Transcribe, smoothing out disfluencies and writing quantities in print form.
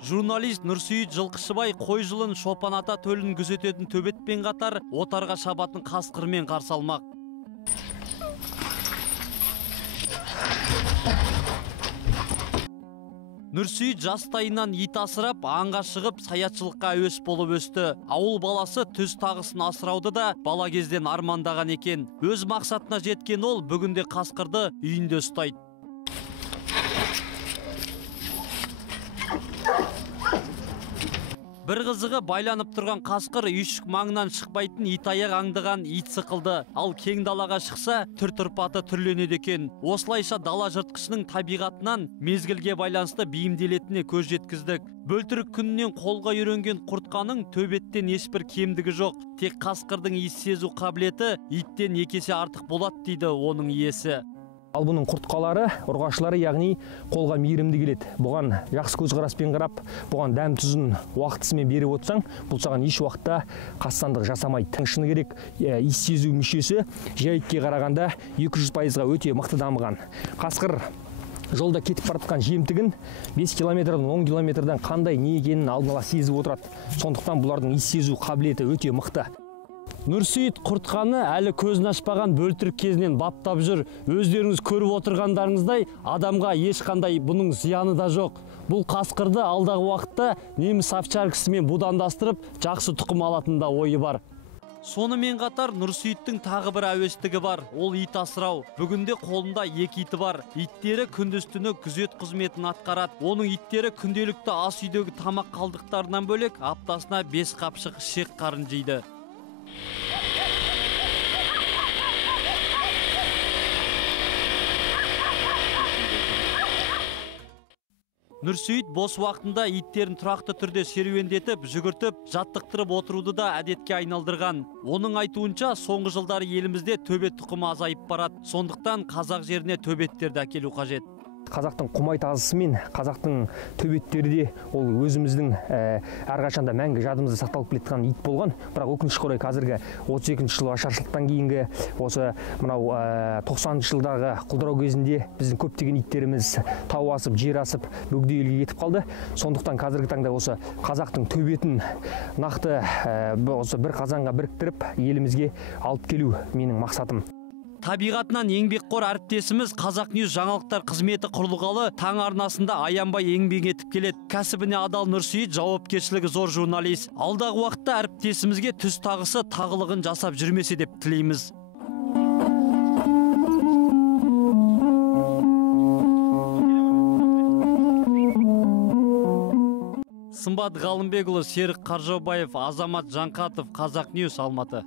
Журналист Нұрсейіт Жылқышыбай қой жылын Шопан ата төлін күзететін төбетпен қатар отарға шабатын қасқырмен қарсы алмақ. Нұрсейіт жастайынан ит асырап, аңға шығып, саятшылыққа әуес болып өсті. Ауыл баласы түз тағысын асырауды да бала кезден армандаған екен. Өз мақсатына жеткен ол бүгінде қасқырды үйінде ұстайды. Бір қызығы байланып тұрған қасқыр үйшік маңынан шықпайтын ит аяқ аңдыған ит сықылды. Ал кең далаға шықса, түр-тұрпаты түрленеді екен. Осылайша дала жыртқышының табиғатынан мезгілге байланысты бейімделетіне көз жеткіздік. Бөлтірік күнінен қолға үйренген құртқаның төбеттен ешбір кемдігі жоқ. Тек қасқырдың иіс сезу қабілеті иттен 2 есе артық болады дейді оның иесі. Ал бұның құртқалары, ұрғашылары, яғни қолға мейірімді келеді. Бұған жақсы көзқараспен қарап, бұған дәм тұзын уақытысымен беріп отырсаң, бұл саған еш уақытта қастандық жасамайды. Шыны керек, иіс сезу мүшесі жай итке қарағанда 200%-ға өте мықты дамыған. Қасқыр жолда кетіп баратқан жемтігін 5 километрден 10 километрден қандай не екенін алдын ала сезіп отырады. Сондықтан бұлардың иіс сезу қабілеті өте мықты. Нұрсейіт құртқаны әлі көзін ашпаған бөлтірік кезінен баптап жүр. Өздеріңіз көріп отырғандарыңыздай, адамға ешқандай бұның зияны да жоқ. Бұл қасқырды алдағы уақытта неміс овчаркасымен будандастырып, жақсы тұқым алатын да ойы бар. Сонымен қатар Нұрсейіттің тағы бір әуестігі бар, ол ит асырау. Бүгінде қолында 2 иті бар. Иттері күндіз-түні күзет қызметін атқарады. Оның иттері күнделікті ас үйдегі тамақ қалдықтарынан бөлек аптасына 5 қапшық ішек қарын жейді. Нұрсейіт бос уақытында иттерін тұрақты түрде серуендетіп, жүгіртіп, жаттықтырып отыруды да әдетке айналдырған. Оның айтуынша, соңғы жылдары елімізде төбет тұқымы азайып барады. Сондықтан қазақ жеріне төбеттерді әкелу қажет. Қазақтың құмай тазысы мен қазақтың төбеттері де ол өзіміздің әрқашанда мәңгі жадымызда сақталып келетін ит болған. Бірақ өкінішке орай қазіргі 32-ші жылғы ашаршылықтан кейінгі осы мынау 90-шы жылдағы құлдырау кезінде біздің көптеген иттеріміз тау асып, жер асып, бөгде елге кетіп қалды. Сондықтан қазіргі таңда осы қазақтың төбетін нақты осы бір қазанға біріктіріп елімізге алып келу менің мақсатым. Табиғатынан еңбекқор әріптесіміз Қазақ Ньюс жаңалықтар қызметі құрылғалы таң арнасында аянбай еңбек етіп келеді. Кәсібіне адал Нұрсейіт жауапкершілігі зор журналист. Алдағы уақытта әріптесімізге түз тағысы тағылығын жасап жүрмесе деп тілейміз. Сымбат Ғалымбекұлы, Серік Қаржаубаев, Азамат Жанқатов, Қазақ Ньюс, Алматы.